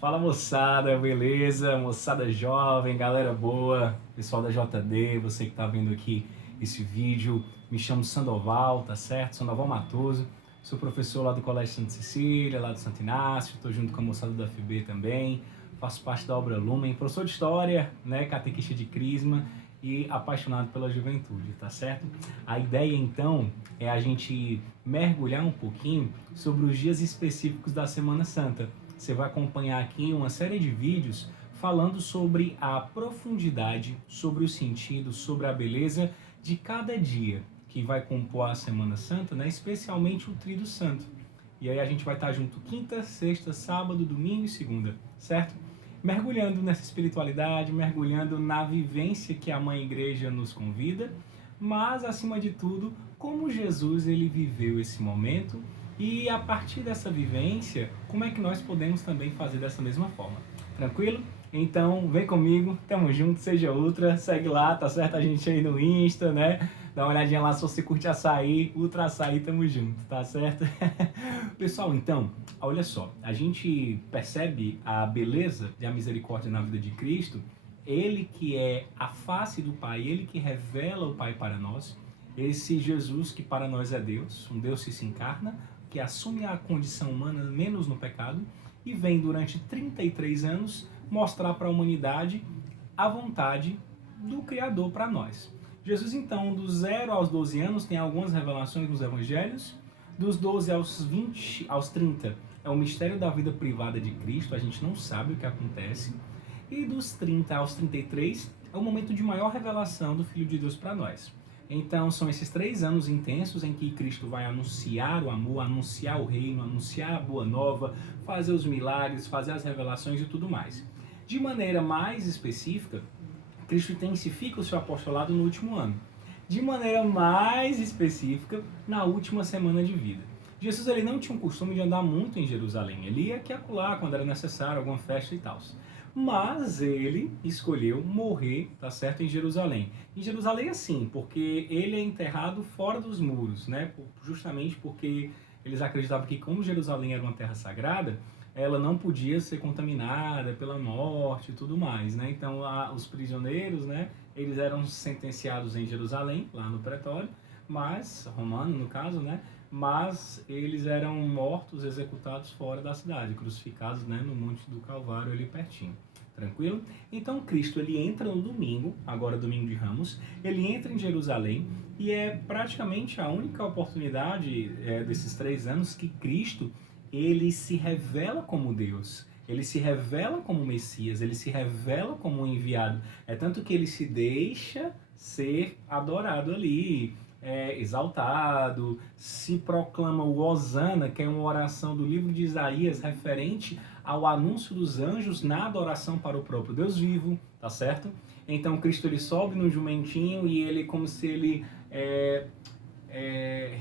Fala moçada, beleza? Moçada jovem, galera boa, pessoal da JD, você que tá vendo aqui esse vídeo, me chamo Sandoval, tá certo? Sandoval Matoso, sou professor lá do Colégio Santa Cecília, lá do Santo Inácio, tô junto com a moçada da FB também, faço parte da obra Lumen, professor de História, né, catequista de Crisma e apaixonado pela juventude, tá certo? A ideia então é a gente mergulhar um pouquinho sobre os dias específicos da Semana Santa. Você vai acompanhar aqui uma série de vídeos falando sobre a profundidade, sobre o sentido, sobre a beleza de cada dia que vai compor a Semana Santa, né? Especialmente o Tríduo Santo. E aí a gente vai estar junto quinta, sexta, sábado, domingo e segunda, certo? Mergulhando nessa espiritualidade, mergulhando na vivência que a Mãe Igreja nos convida, mas acima de tudo, como Jesus ele viveu esse momento e a partir dessa vivência, como é que nós podemos também fazer dessa mesma forma? Tranquilo? Então, vem comigo, tamo junto, seja Ultra, segue lá, tá certo? A gente aí no Insta, né? Dá uma olhadinha lá se você curte açaí, Ultra Açaí, tamo junto, tá certo? Pessoal, então, olha só, a gente percebe a beleza e a misericórdia na vida de Cristo, ele que é a face do Pai, ele que revela o Pai para nós, esse Jesus que para nós é Deus, um Deus que se encarna, que assume a condição humana menos no pecado e vem durante 33 anos mostrar para a humanidade a vontade do Criador para nós. Jesus, então, dos 0 aos 12 anos, tem algumas revelações nos evangelhos. Dos 12 aos 20, aos 30, é o mistério da vida privada de Cristo, a gente não sabe o que acontece. E dos 30 aos 33, é o momento de maior revelação do Filho de Deus para nós. Então, são esses 3 anos intensos em que Cristo vai anunciar o amor, anunciar o reino, anunciar a boa nova, fazer os milagres, fazer as revelações e tudo mais. De maneira mais específica, Cristo intensifica o seu apostolado no último ano. De maneira mais específica, na última semana de vida. Jesus ele não tinha um costume de andar muito em Jerusalém. Ele ia aqui e acolá quando era necessário, alguma festa e tal. Mas ele escolheu morrer, tá certo, em Jerusalém. Em Jerusalém assim, porque ele é enterrado fora dos muros, né? Justamente porque eles acreditavam que como Jerusalém era uma terra sagrada, ela não podia ser contaminada pela morte e tudo mais, né? Então os prisioneiros, né, eles eram sentenciados em Jerusalém, lá no pretório, mas romano no caso, né? Mas eles eram mortos, executados fora da cidade, crucificados, né, no Monte do Calvário ali pertinho. Tranquilo? Então Cristo ele entra no domingo, agora domingo de Ramos, ele entra em Jerusalém e é praticamente a única oportunidade desses 3 anos que Cristo ele se revela como Deus, ele se revela como Messias, ele se revela como um enviado. É tanto que ele se deixa ser adorado ali, exaltado, se proclama o Hosana, que é uma oração do livro de Isaías referente ao anúncio dos anjos na adoração para o próprio Deus vivo, tá certo? Então Cristo ele sobe no jumentinho e ele como se ele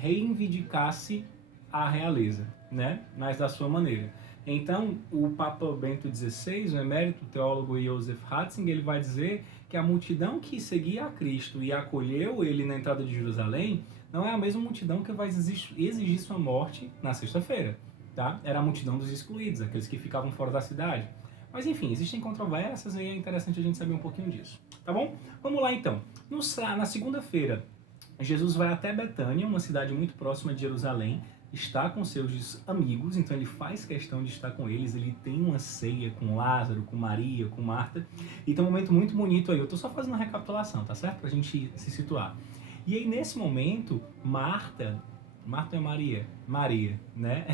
reivindicasse a realeza, né? Mas da sua maneira. Então, o Papa Bento XVI, o emérito teólogo Joseph Ratzinger, ele vai dizer que a multidão que seguia a Cristo e acolheu ele na entrada de Jerusalém não é a mesma multidão que vai exigir sua morte na sexta-feira, tá? Era a multidão dos excluídos, aqueles que ficavam fora da cidade. Mas enfim, existem controvérsias e é interessante a gente saber um pouquinho disso, tá bom? Vamos lá então. Na segunda-feira, Jesus vai até Betânia, uma cidade muito próxima de Jerusalém, está com seus amigos, então ele faz questão de estar com eles, ele tem uma ceia com Lázaro, com Maria, com Marta, e tem um momento muito bonito aí, eu estou só fazendo uma recapitulação, tá certo? Pra gente se situar. E aí nesse momento, Marta é Maria? Maria, né?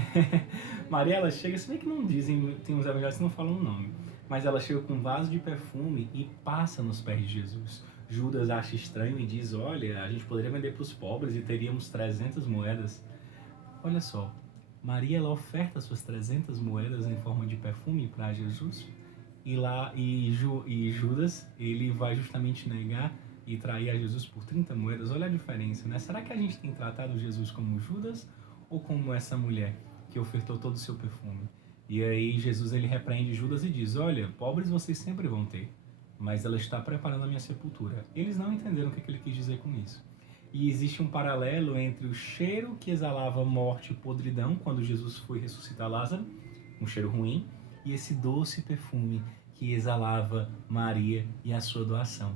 Maria, ela chega, se bem que não dizem, tem uns evangelhos que não falam o nome, mas ela chega com um vaso de perfume e passa nos pés de Jesus. Judas acha estranho e diz, olha, a gente poderia vender para os pobres e teríamos 300 moedas. Olha só, Maria ela oferta suas 300 moedas em forma de perfume para Jesus e Judas ele vai justamente negar e trair a Jesus por 30 moedas. Olha a diferença, né? Será que a gente tem tratado Jesus como Judas ou como essa mulher que ofertou todo o seu perfume? E aí Jesus ele repreende Judas e diz, olha, pobres vocês sempre vão ter, mas ela está preparando a minha sepultura. Eles não entenderam o que ele quis dizer com isso. E existe um paralelo entre o cheiro que exalava morte e podridão quando Jesus foi ressuscitar Lázaro, um cheiro ruim, e esse doce perfume que exalava Maria e a sua doação.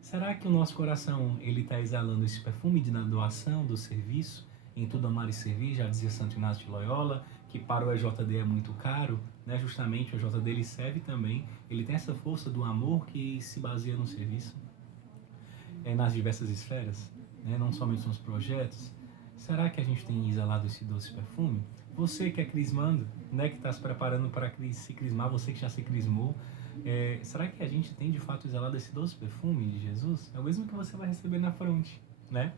Será que o nosso coração ele está exalando esse perfume da doação, do serviço, em tudo amar e servir? Já dizia Santo Inácio de Loyola, que para o EJD é muito caro, né? Justamente o EJD ele serve também, ele tem essa força do amor que se baseia no serviço, nas diversas esferas, né? Não somente nos projetos. Será que a gente tem exalado esse doce perfume? Você que é crismando, né, que está se preparando para se crismar, você que já se crismou, será que a gente tem de fato exalado esse doce perfume de Jesus? É o mesmo que você vai receber na fronte, né?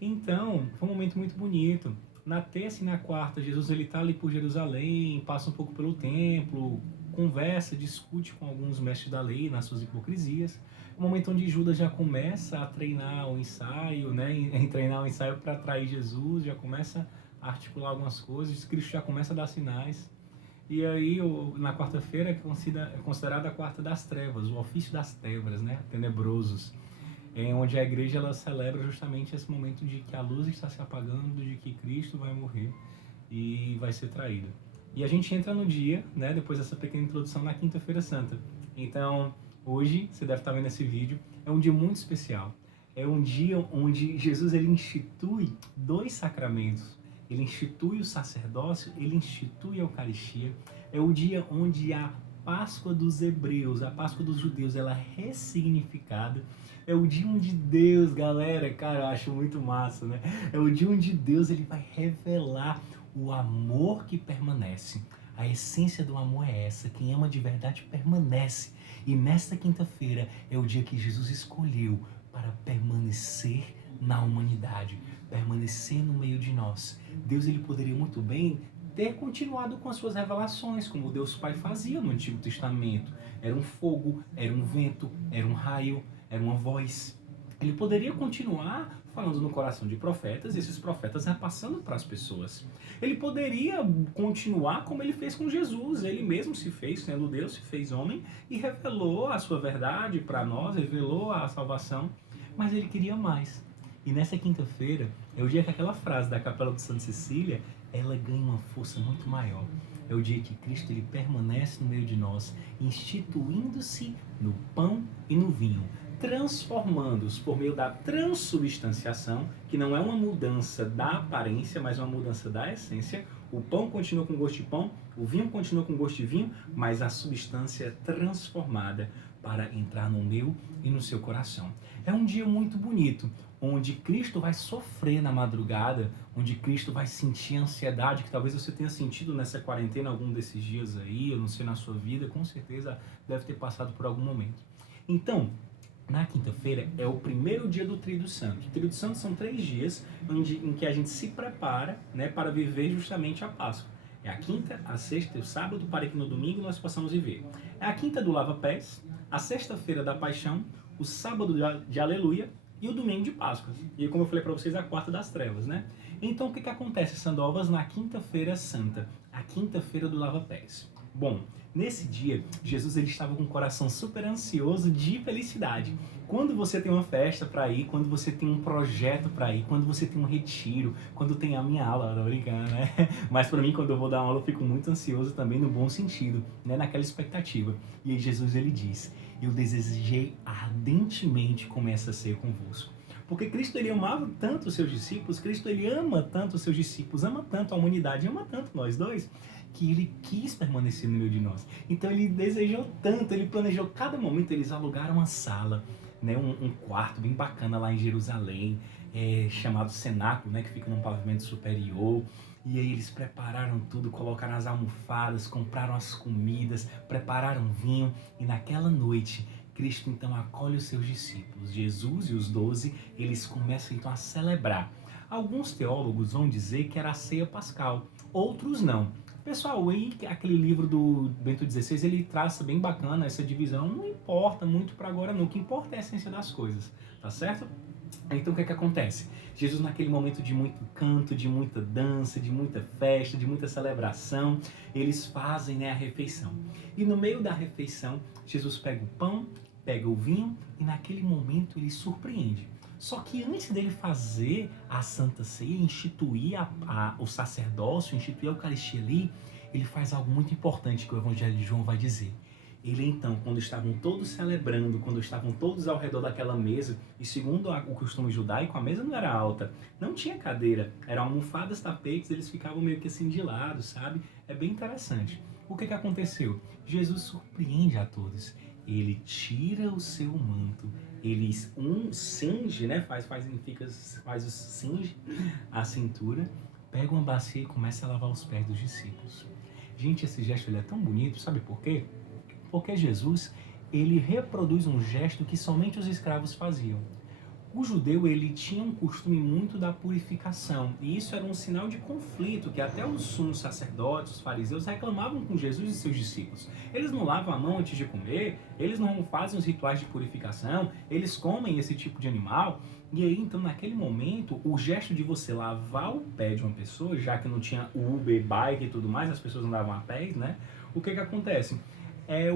Então, foi um momento muito bonito. Na terça e na quarta, Jesus ele está ali por Jerusalém, passa um pouco pelo templo, conversa, discute com alguns mestres da lei nas suas hipocrisias. Um momento onde Judas já começa a treinar o ensaio, né? Em treinar o ensaio para atrair Jesus, já começa a articular algumas coisas, Cristo já começa a dar sinais. E aí, na quarta-feira é considerada a quarta das trevas, o ofício das trevas, né? Tenebrosos. Onde a igreja ela celebra justamente esse momento de que a luz está se apagando, de que Cristo vai morrer e vai ser traído. E a gente entra no dia, né, depois dessa pequena introdução, na Quinta-feira Santa. Então, hoje, você deve estar vendo esse vídeo, é um dia muito especial. É um dia onde Jesus ele institui 2 sacramentos. Ele institui o sacerdócio, ele institui a Eucaristia. É o dia onde a Páscoa dos hebreus, a Páscoa dos judeus, ela é ressignificada. É o dia onde Deus, galera, cara, eu acho muito massa, né? É o dia onde Deus ele vai revelar o amor que permanece. A essência do amor é essa, quem ama de verdade permanece. E nesta quinta-feira é o dia que Jesus escolheu para permanecer na humanidade, permanecer no meio de nós. Deus ele poderia muito bem ter continuado com as suas revelações, como Deus Pai fazia no Antigo Testamento. Era um fogo, era um vento, era um raio, era uma voz. Ele poderia continuar falando no coração de profetas, e esses profetas repassando para as pessoas. Ele poderia continuar como ele fez com Jesus. Ele mesmo se fez, sendo Deus, se fez homem, e revelou a sua verdade para nós, revelou a salvação, mas ele queria mais. E nessa quinta-feira, é o dia que aquela frase da Capela de Santa Cecília, ela ganha uma força muito maior. É o dia que Cristo ele permanece no meio de nós, instituindo-se no pão e no vinho, transformando-os por meio da transubstanciação, que não é uma mudança da aparência, mas uma mudança da essência. O pão continua com gosto de pão, o vinho continua com gosto de vinho, mas a substância é transformada para entrar no meu e no seu coração. É um dia muito bonito, onde Cristo vai sofrer na madrugada, onde Cristo vai sentir a ansiedade que talvez você tenha sentido nessa quarentena algum desses dias aí, eu não sei, na sua vida, com certeza deve ter passado por algum momento. Então, na quinta-feira é o primeiro dia do Tríduo Santo. O Tríduo Santo são 3 dias em que a gente se prepara, né, para viver justamente a Páscoa. É a quinta, a sexta e o sábado, para que no domingo nós possamos viver. É a quinta do lava-pés, a sexta-feira da paixão, o sábado de aleluia e o domingo de Páscoa. E como eu falei para vocês, a quarta das trevas, né? Então o que acontece, Sandovas, na quinta-feira santa, a quinta-feira do lava-pés? Bom, nesse dia, Jesus ele estava com o coração super ansioso de felicidade. Quando você tem uma festa para ir, quando você tem um projeto para ir, quando você tem um retiro, quando tem a minha aula, tô brincando, né? Mas para mim, quando eu vou dar uma aula, eu fico muito ansioso também no bom sentido, né? Naquela expectativa. E aí Jesus ele diz: eu desejei ardentemente começar a ser convosco. Porque Cristo ele amava tanto os seus discípulos, Cristo ele ama tanto os seus discípulos, ama tanto a humanidade, ama tanto nós dois, que ele quis permanecer no meio de nós. Então ele desejou tanto, ele planejou cada momento, eles alugaram uma sala, né, um quarto bem bacana lá em Jerusalém, chamado Cenáculo, né, que fica num pavimento superior. E aí eles prepararam tudo, colocaram as almofadas, compraram as comidas, prepararam vinho, e naquela noite Cristo então acolhe os seus discípulos. Jesus e os 12, eles começam então a celebrar. Alguns teólogos vão dizer que era a ceia pascal, outros não. Pessoal, aí aquele livro do Bento XVI, ele traça bem bacana essa divisão, não importa muito para agora não, o que importa é a essência das coisas, tá certo? Então o que acontece? Jesus naquele momento de muito canto, de muita dança, de muita festa, de muita celebração, eles fazem, né, a refeição. E no meio da refeição, Jesus pega o pão, pega o vinho e naquele momento ele surpreende. Só que antes dele fazer a Santa Ceia, instituir o sacerdócio, instituir a Eucaristia ali, ele faz algo muito importante que o Evangelho de João vai dizer. Ele então, quando estavam todos celebrando, quando estavam todos ao redor daquela mesa, e segundo o costume judaico, a mesa não era alta, não tinha cadeira, eram almofadas, tapetes, eles ficavam meio que assim de lado, sabe? É bem interessante. O que aconteceu? Jesus surpreende a todos. Ele tira o seu manto, ele cinge, né? Faz o cinge a cintura, pega uma bacia e começa a lavar os pés dos discípulos. Gente, esse gesto ele é tão bonito, sabe por quê? Porque Jesus, ele reproduz um gesto que somente os escravos faziam. O judeu, ele tinha um costume muito da purificação, e isso era um sinal de conflito, que até os sumos sacerdotes, os fariseus, reclamavam com Jesus e seus discípulos. Eles não lavam a mão antes de comer, eles não fazem os rituais de purificação, eles comem esse tipo de animal, e aí, então, naquele momento, o gesto de você lavar o pé de uma pessoa, já que não tinha Uber, bike e tudo mais, as pessoas andavam a pés, né? O que acontece?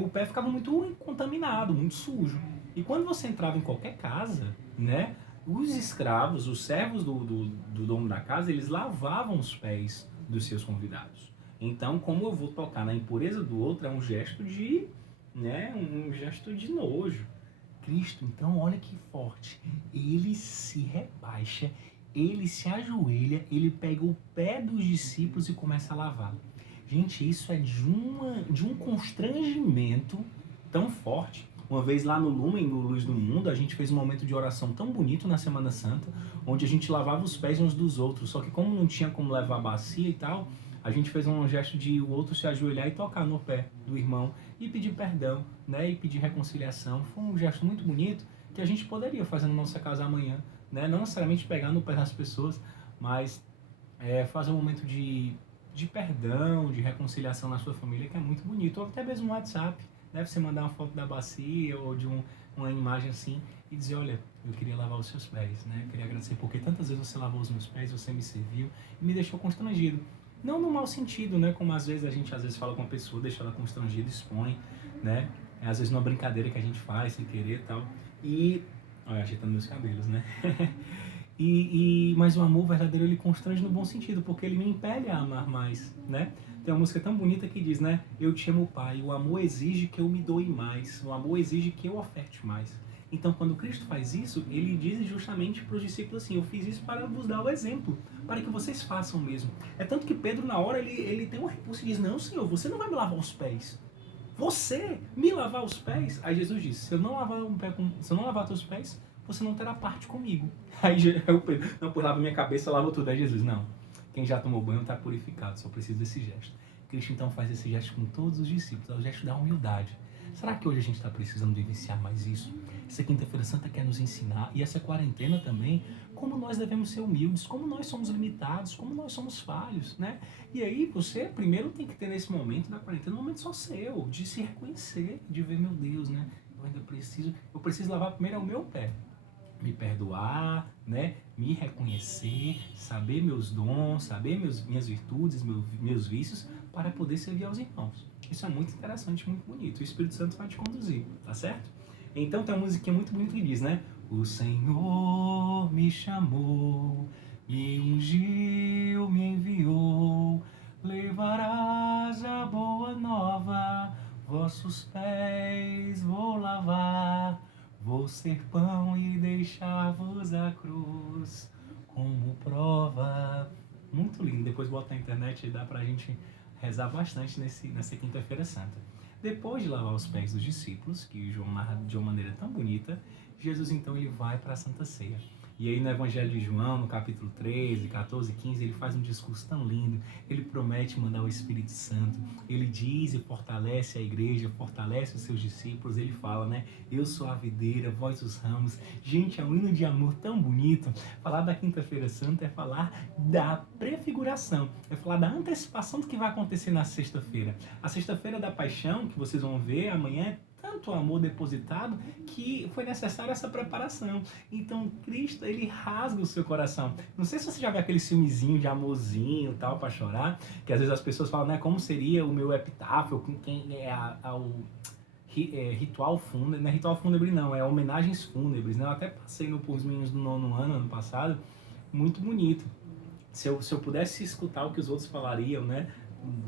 O pé ficava muito contaminado, muito sujo. E quando você entrava em qualquer casa, né, os escravos, os servos do dono da casa, eles lavavam os pés dos seus convidados. Então, como eu vou tocar na impureza do outro, é um gesto de, né, um gesto de nojo. Cristo, então, olha que forte. Ele se rebaixa, ele se ajoelha, ele pega o pé dos discípulos e começa a lavar. Gente, isso é de um constrangimento tão forte. Uma vez lá no Lumen, no Luz do Mundo, a gente fez um momento de oração tão bonito na Semana Santa, onde a gente lavava os pés uns dos outros. Só que como não tinha como levar a bacia e tal, a gente fez um gesto de o outro se ajoelhar e tocar no pé do irmão e pedir perdão, né? E pedir reconciliação. Foi um gesto muito bonito que a gente poderia fazer na nossa casa amanhã, né? Não necessariamente pegar no pé das pessoas, mas fazer um momento de perdão, de reconciliação na sua família, que é muito bonito. Ou até mesmo no WhatsApp, né? Você mandar uma foto da bacia ou de uma imagem assim e dizer, olha, eu queria lavar os seus pés, né? Eu queria agradecer porque tantas vezes você lavou os meus pés, você me serviu e me deixou constrangido. Não no mau sentido, né? Como às vezes a gente fala com uma pessoa, deixa ela constrangida, expõe, né? Às vezes numa brincadeira que a gente faz sem querer e tal. E... olha, ajeitando meus cabelos, né? Mas o amor verdadeiro, ele constrange no bom sentido, porque ele me impele a amar mais, né? Tem uma música tão bonita que diz, né? Eu te amo, Pai, o amor exige que eu me doe mais, o amor exige que eu oferte mais. Então, quando Cristo faz isso, ele diz justamente para os discípulos assim, eu fiz isso para vos dar o exemplo, para que vocês façam mesmo. É tanto que Pedro, na hora, ele tem uma repulsa e diz, não, Senhor, você não vai me lavar os pés. Você me lavar os pés? Aí Jesus disse, se eu não lavar teus pés, você não terá parte comigo. Aí eu Pedro, não, por lava minha cabeça, lava tudo. Aí Jesus, não, quem já tomou banho está purificado, só precisa desse gesto. Cristo então faz esse gesto com todos os discípulos, é o gesto da humildade. Será que hoje a gente está precisando vivenciar mais isso? Essa Quinta-feira Santa quer nos ensinar, e essa quarentena também, como nós devemos ser humildes, como nós somos limitados, como nós somos falhos, né? E aí você primeiro tem que ter nesse momento da quarentena um momento só seu, de se reconhecer, de ver, meu Deus, né? Eu preciso lavar primeiro o meu pé. Me perdoar, né? Me reconhecer, saber meus dons, saber minhas virtudes, meus vícios, para poder servir aos irmãos. Isso é muito interessante, muito bonito. O Espírito Santo vai te conduzir, tá certo? Então tem uma musiquinha muito bonita que diz, né? O Senhor me chamou, me ungiu, me enviou, levarás a boa nova, vossos pés vou lavar. Vou ser pão e deixar-vos a cruz como prova. Muito lindo. Depois bota na internet e dá pra gente rezar bastante nessa Quinta-feira Santa. Depois de lavar os pés dos discípulos, que João narra de uma maneira tão bonita, Jesus então ele vai para a Santa Ceia. E aí no Evangelho de João, no capítulo 13, 14, 15, ele faz um discurso tão lindo, ele promete mandar o Espírito Santo, ele diz e fortalece a igreja, fortalece os seus discípulos, ele fala, né, eu sou a videira, vós os ramos. Gente, é um hino de amor tão bonito. Falar da Quinta-feira Santa é falar da prefiguração, é falar da antecipação do que vai acontecer na sexta-feira. A sexta-feira da paixão, que vocês vão ver amanhã, tanto amor depositado que foi necessária essa preparação. Então Cristo, ele rasga o seu coração. Não sei se você já viu aquele filmezinho de amorzinho e tal para chorar, que às vezes as pessoas falam, né, como seria o meu epitáfio, com quem ritual fúnebre, não é ritual fúnebre não, é homenagens fúnebres, né? Eu até passei no Pôr Meninos do nono ano passado, muito bonito. Se eu pudesse escutar o que os outros falariam, né,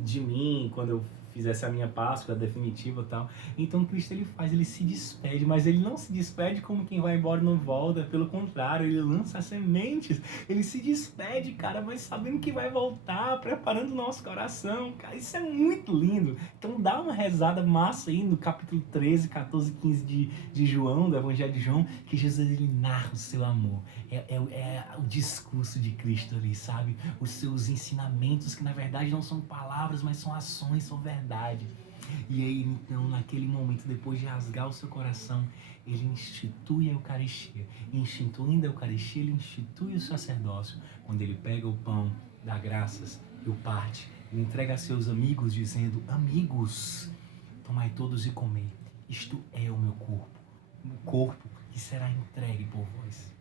de mim quando eu fizesse a minha Páscoa definitiva e tal. Então Cristo ele se despede, mas ele não se despede como quem vai embora e não volta, pelo contrário, ele lança as sementes, ele se despede, cara, mas sabendo que vai voltar, preparando o nosso coração, cara, isso é muito lindo. Então dá uma rezada massa aí no capítulo 13, 14, 15 de João, do Evangelho de João, que Jesus ele narra o seu amor, é o discurso de Cristo ali, sabe? Os seus ensinamentos, que na verdade não são palavras, mas são ações, são verdade. E aí, então, naquele momento, depois de rasgar o seu coração, ele institui a Eucaristia. E instituindo a Eucaristia, ele institui o sacerdócio. Quando ele pega o pão, dá graças, e o parte, ele entrega a seus amigos, dizendo: amigos, tomai todos e comei. Isto é o meu corpo, o corpo que será entregue por vós.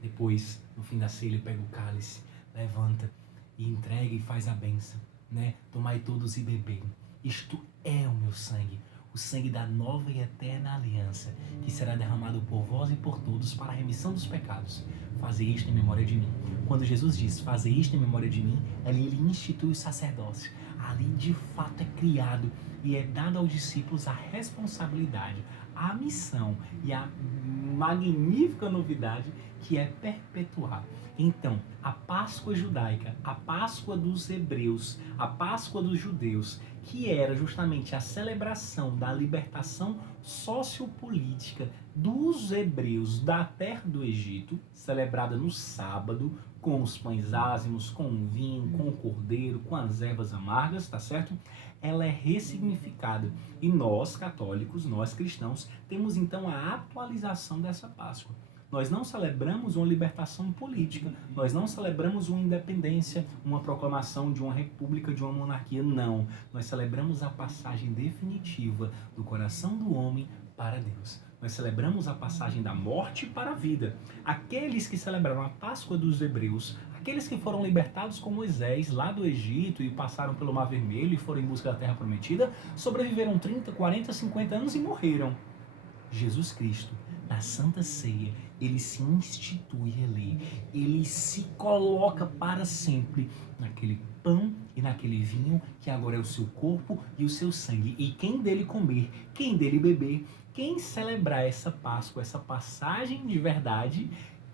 Depois, no fim da ceia, ele pega o cálice, levanta e entrega e faz a bênção, né? Tomai todos e bebei. Isto é o meu sangue, o sangue da nova e eterna aliança, que será derramado por vós e por todos para a remissão dos pecados. Fazei isto em memória de mim. Quando Jesus diz, fazei isto em memória de mim, ali ele institui o sacerdócio. Ali de fato é criado e é dado aos discípulos a responsabilidade, a missão e a magnífica novidade que é perpetuar. Então, a Páscoa judaica, a Páscoa dos hebreus, a Páscoa dos judeus, que era justamente a celebração da libertação sociopolítica dos hebreus da terra do Egito, celebrada no sábado, com os pães ázimos, com o vinho, com o cordeiro, com as ervas amargas, tá certo? Ela é ressignificada. E nós, católicos, nós cristãos, temos então a atualização dessa Páscoa. Nós não celebramos uma libertação política, nós não celebramos uma independência, uma proclamação de uma república, de uma monarquia, não. Nós celebramos a passagem definitiva do coração do homem para Deus. Nós celebramos a passagem da morte para a vida. Aqueles que celebraram a Páscoa dos hebreus, aqueles que foram libertados com Moisés lá do Egito e passaram pelo Mar Vermelho e foram em busca da Terra Prometida, sobreviveram 30, 40, 50 anos e morreram. Jesus Cristo, na Santa Ceia, ele se institui ali, ele se coloca para sempre naquele pão e naquele vinho, que agora é o seu corpo e o seu sangue. E quem dele comer, quem dele beber, quem celebrar essa Páscoa, essa passagem de verdade,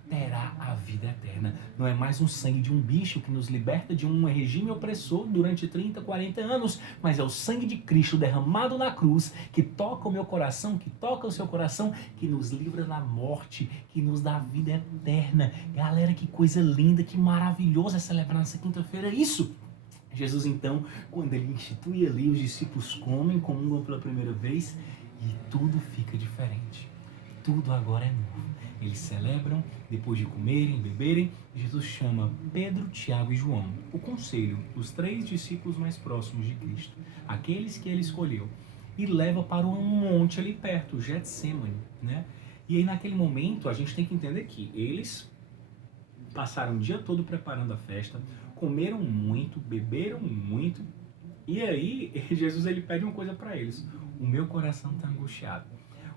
terá a vida eterna. Não é mais um sangue de um bicho que nos liberta de um regime opressor durante 30, 40 anos, mas é o sangue de Cristo derramado na cruz, que toca o meu coração, que toca o seu coração, que nos livra da morte, que nos dá a vida eterna. Galera, que coisa linda, que maravilhoso é celebrar nessa quinta-feira isso! Jesus, então, quando ele institui ali, os discípulos comem, comungam pela primeira vez e tudo fica diferente. Tudo agora é novo. Eles celebram, depois de comerem, beberem, Jesus chama Pedro, Tiago e João, o conselho, os 3 discípulos mais próximos de Cristo, aqueles que ele escolheu, e leva para um monte ali perto, Getsêmani, né? E aí naquele momento a gente tem que entender que eles passaram o dia todo preparando a festa, comeram muito, beberam muito, e aí Jesus ele pede uma coisa para eles: o meu coração está angustiado.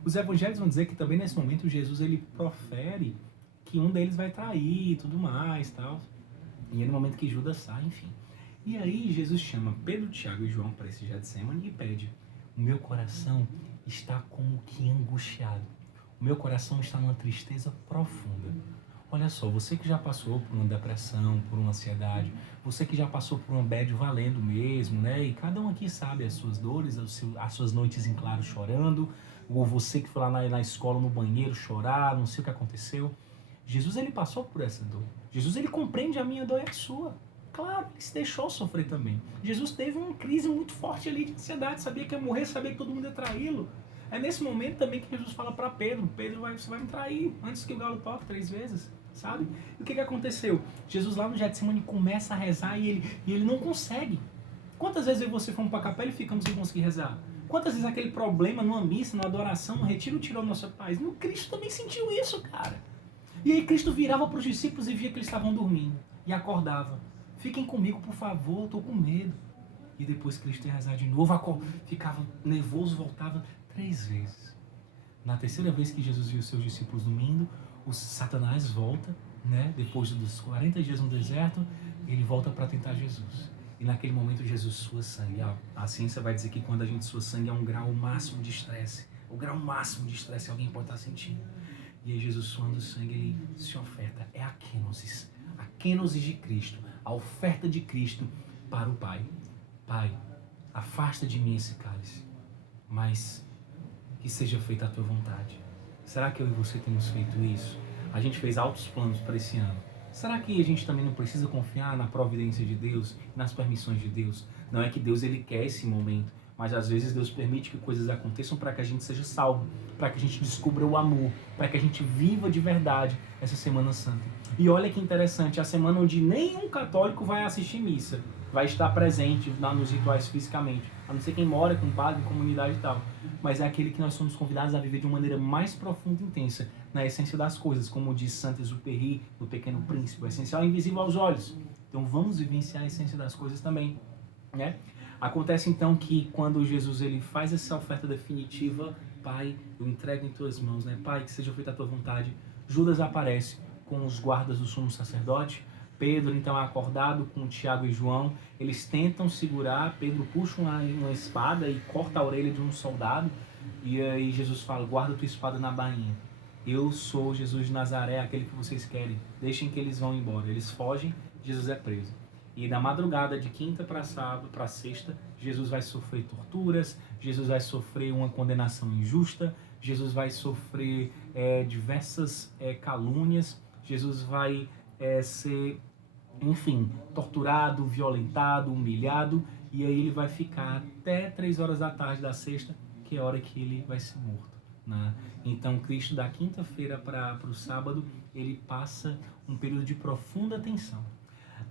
Os evangelhos vão dizer que também nesse momento Jesus ele profere que um deles vai trair e tudo mais, tal. E é no momento que Judas sai, enfim. E aí Jesus chama Pedro, Tiago e João para esse Getsemane e pede: o meu coração está como que angustiado. O meu coração está numa tristeza profunda. Olha só, você que já passou por uma depressão, por uma ansiedade, você que já passou por uma bad valendo mesmo, né? E cada um aqui sabe as suas dores, as suas noites em claro chorando, ou você que foi lá na escola, no banheiro, chorar, não sei o que aconteceu. Jesus, ele passou por essa dor. Jesus, ele compreende a minha dor e a sua. Claro, ele se deixou sofrer também. Jesus teve uma crise muito forte ali de ansiedade, sabia que ia morrer, sabia que todo mundo ia traí-lo. É nesse momento também que Jesus fala para Pedro: Pedro, você vai me trair antes que o galo toque 3 vezes, sabe? E o que aconteceu? Jesus lá no Getsemane começa a rezar e ele não consegue. Quantas vezes eu e você fomos para a capela e ficamos sem conseguir rezar? Quantas vezes aquele problema numa missa, numa adoração, num retiro tirou a nossa paz? No Cristo também sentiu isso, cara. E aí Cristo virava para os discípulos e via que eles estavam dormindo. E acordava: fiquem comigo, por favor, eu tô com medo. E depois Cristo ia rezar de novo, ficava nervoso, voltava 3 vezes. Na terceira vez que Jesus viu seus discípulos dormindo, o Satanás volta, né? Depois dos 40 dias no deserto, ele volta para tentar Jesus. E naquele momento Jesus sua sangue. A ciência vai dizer que quando a gente sua sangue é um grau máximo de estresse. O grau máximo de estresse alguém pode estar sentindo. E aí Jesus suando sangue, ele se oferta. É a kenosis de Cristo. A oferta de Cristo para o Pai. Pai, afasta de mim esse cálice, mas que seja feita a tua vontade. Será que eu e você temos feito isso? A gente fez altos planos para esse ano. Será que a gente também não precisa confiar na providência de Deus, nas permissões de Deus? Não é que Deus ele quer esse momento, mas às vezes Deus permite que coisas aconteçam para que a gente seja salvo, para que a gente descubra o amor, para que a gente viva de verdade essa Semana Santa. E olha que interessante, a semana onde nenhum católico vai assistir missa, vai estar presente nos rituais fisicamente, a não ser quem mora com padre, comunidade e tal. Mas é aquele que nós somos convidados a viver de uma maneira mais profunda e intensa, na essência das coisas, como diz Saint-Exupéry no Pequeno Príncipe, o essencial é invisível aos olhos. Então vamos vivenciar a essência das coisas também, né? Acontece então que quando Jesus ele faz essa oferta definitiva, Pai, eu entrego em tuas mãos, né? Pai, que seja feita a tua vontade. Judas aparece com os guardas do sumo sacerdote. Pedro então é acordado com Tiago e João. Eles tentam segurar, Pedro puxa uma espada e corta a orelha de um soldado. E aí Jesus fala, guarda tua espada na bainha. Eu sou Jesus de Nazaré, aquele que vocês querem. Deixem que eles vão embora. Eles fogem, Jesus é preso. E na madrugada de quinta para sábado, para sexta, Jesus vai sofrer torturas, Jesus vai sofrer uma condenação injusta, Jesus vai sofrer diversas calúnias, Jesus vai ser, enfim, torturado, violentado, humilhado, e aí ele vai ficar até 3 horas da tarde da sexta, que é a hora que ele vai ser morto, né? Então Cristo da quinta-feira para o sábado, ele passa um período de profunda tensão.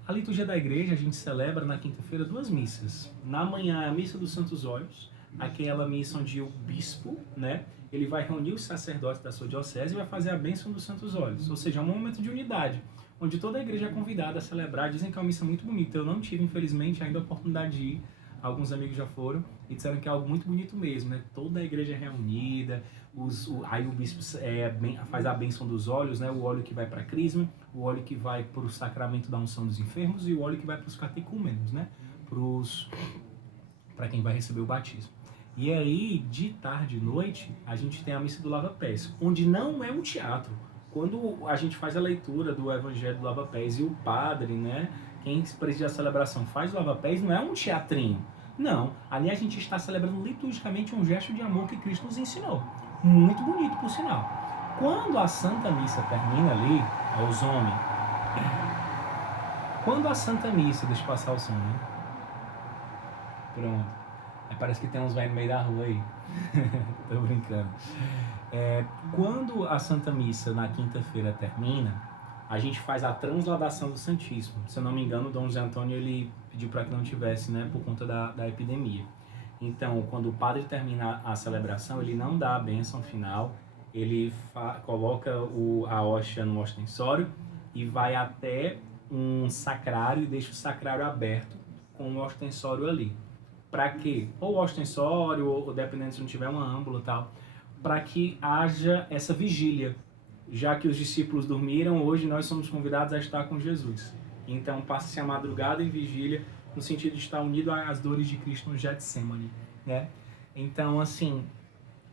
A liturgia da igreja, a gente celebra na quinta-feira 2 missas. Na manhã, a missa dos Santos Olhos, aquela missa onde o bispo, né, ele vai reunir os sacerdotes da sua diocese e vai fazer a bênção dos Santos Olhos. Ou seja, é um momento de unidade, onde toda a igreja é convidada a celebrar. Dizem que é uma missa muito bonita. Eu não tive, infelizmente, ainda a oportunidade de ir. Alguns amigos já foram e disseram que é algo muito bonito mesmo, né? Toda a igreja é reunida, aí o bispo faz a bênção dos óleos, né? O óleo que vai para a crisma, o óleo que vai para o sacramento da unção dos enfermos e o óleo que vai para os catecúmenos, né? Para quem vai receber o batismo. E aí, de tarde e noite, a gente tem a missa do Lava-Pés, onde não é um teatro. Quando a gente faz a leitura do Evangelho do Lava-Pés e o padre, né, quem preside a celebração faz o Lava-Pés, não é um teatrinho. Não, ali a gente está celebrando liturgicamente um gesto de amor que Cristo nos ensinou. Muito bonito, por sinal. Quando a Santa Missa termina ali, aos homens, quando a Santa Missa, deixa eu passar o som, né? Pronto. Parece que tem uns velhos no meio da rua aí. Tô brincando. Quando a Santa Missa na quinta-feira termina, a gente faz a transladação do Santíssimo. Se eu não me engano, o Dom José Antônio ele pediu para que não tivesse, né, por conta da epidemia. Então, quando o padre termina a celebração, ele não dá a bênção final, ele coloca a hóstia no ostensório e vai até um sacrário e deixa o sacrário aberto com o ostensório ali. Para quê? Ou o ostensório, ou dependendo se não tiver uma âmbula e tal, para que haja essa vigília. Já que os discípulos dormiram, hoje nós somos convidados a estar com Jesus. Então passa-se a madrugada em vigília, no sentido de estar unido às dores de Cristo no Getsemane, né? Então, assim,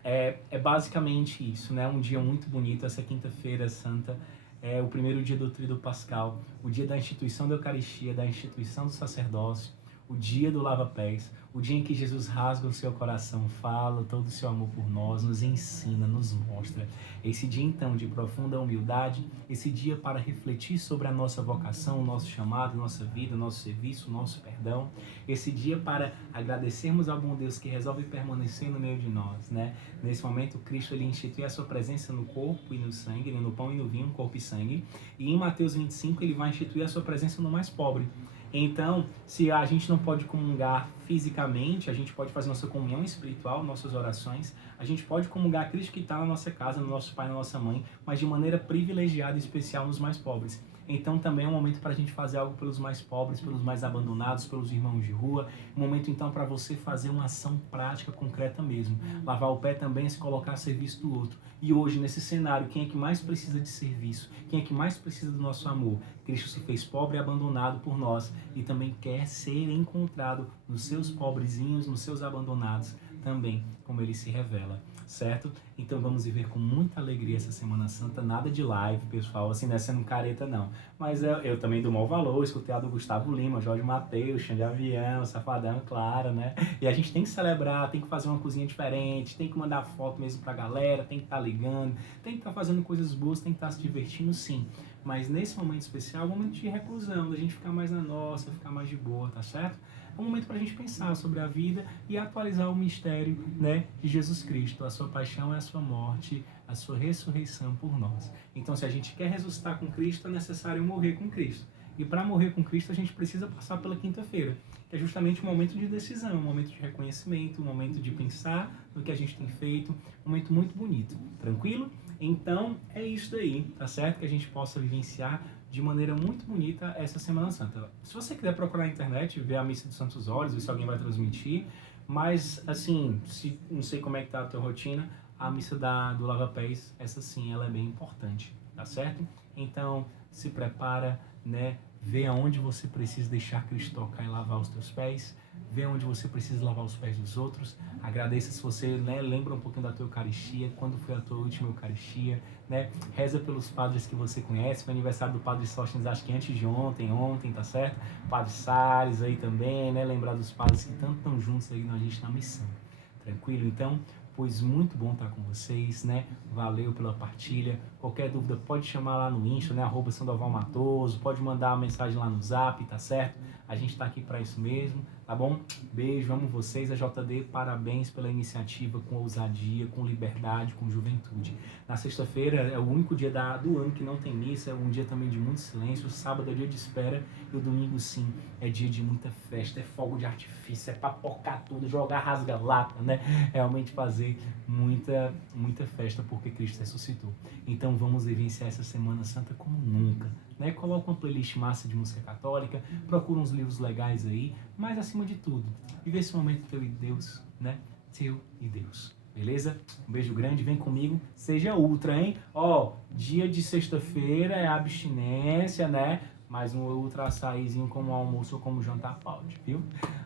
é basicamente isso, né? Um dia muito bonito, essa quinta-feira santa, é o primeiro dia do Tríduo Pascal, o dia da instituição da Eucaristia, da instituição do sacerdócio, o dia do lava-pés, o dia em que Jesus rasga o seu coração, fala todo o seu amor por nós, nos ensina, nos mostra. Esse dia, então, de profunda humildade, esse dia para refletir sobre a nossa vocação, o nosso chamado, nossa vida, nosso serviço, nosso perdão. Esse dia para agradecermos ao bom Deus que resolve permanecer no meio de nós, né? Nesse momento, Cristo ele institui a sua presença no corpo e no sangue, no pão e no vinho, corpo e sangue. E em Mateus 25, ele vai instituir a sua presença no mais pobre. Então, se a gente não pode comungar fisicamente, a gente pode fazer nossa comunhão espiritual, nossas orações, a gente pode comungar Cristo que está na nossa casa, no nosso pai, na nossa mãe, mas de maneira privilegiada e especial nos mais pobres. Então também é um momento para a gente fazer algo pelos mais pobres, pelos mais abandonados, pelos irmãos de rua. Um momento então para você fazer uma ação prática, concreta mesmo. Lavar o pé também é se colocar a serviço do outro. E hoje, nesse cenário, quem é que mais precisa de serviço? Quem é que mais precisa do nosso amor? Cristo se fez pobre e abandonado por nós e também quer ser encontrado nos seus pobrezinhos, nos seus abandonados também, como ele se revela, certo? Então vamos viver com muita alegria essa Semana Santa, nada de live, pessoal, assim, não é sendo careta não, mas eu também dou mau valor, escutei a do Gustavo Lima, Jorge Mateus, Xande Avião, Safadão, claro, né? E a gente tem que celebrar, tem que fazer uma cozinha diferente, tem que mandar foto mesmo pra galera, tem que estar ligando, tem que estar fazendo coisas boas, tem que estar se divertindo sim, mas nesse momento especial é um momento de reclusão, da gente ficar mais na nossa, ficar mais de boa, tá certo? É um momento para a gente pensar sobre a vida e atualizar o mistério, né, de Jesus Cristo, a sua paixão e a sua morte, a sua ressurreição por nós. Então, se a gente quer ressuscitar com Cristo, é necessário morrer com Cristo. E para morrer com Cristo, a gente precisa passar pela quinta-feira, que é justamente um momento de decisão, um momento de reconhecimento, um momento de pensar no que a gente tem feito, um momento muito bonito. Tranquilo? Então, é isso daí, tá certo? Que a gente possa vivenciar de maneira muito bonita essa Semana Santa. Se você quiser procurar na internet, ver a Missa dos Santos Óleos, ver se alguém vai transmitir, mas, assim, não sei como é que tá a tua rotina, a Missa do Lava Pés, essa sim, ela é bem importante, tá certo? Então, se prepara, né? Vê aonde você precisa deixar Cristo tocar e lavar os teus pés, vê onde você precisa lavar os pés dos outros, agradeça se você, né, lembra um pouquinho da tua Eucaristia, quando foi a tua última Eucaristia, né, reza pelos padres que você conhece, foi aniversário do Padre Sóstenes, acho que antes de ontem, tá certo? Padre Salles aí também, né, lembrar dos padres que tanto estão juntos aí na gente na missão, tranquilo? Então, pois muito bom estar com vocês, né? Valeu pela partilha. Qualquer dúvida pode chamar lá no Insta, né? @sandovalmatoso, pode mandar uma mensagem lá no Zap, tá certo? A gente tá aqui para isso mesmo, tá bom? Beijo, amo vocês. A JD, parabéns pela iniciativa com ousadia, com liberdade, com juventude. Na sexta-feira é o único dia do ano que não tem missa, é um dia também de muito silêncio. O sábado é dia de espera e o domingo, sim, é dia de muita festa, é fogo de artifício, é papocar tudo, jogar rasga-lata, né? Realmente fazer muita festa porque Cristo ressuscitou. Então vamos vivenciar essa Semana Santa como nunca, né? Coloca uma playlist massa de música católica, procura uns livros legais aí, mas acima de tudo, vive esse momento teu e Deus, né? Teu e Deus. Beleza? Um beijo grande, vem comigo, seja ultra, hein? Ó, dia de sexta-feira é abstinência, né? Mais um ultra açaizinho como almoço ou como jantar pode, viu?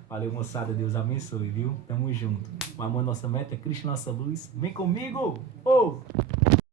Valeu, moçada, Deus abençoe, viu? Tamo junto. O amor, nossa meta, é Cristo, nossa luz. Vem comigo! Oh!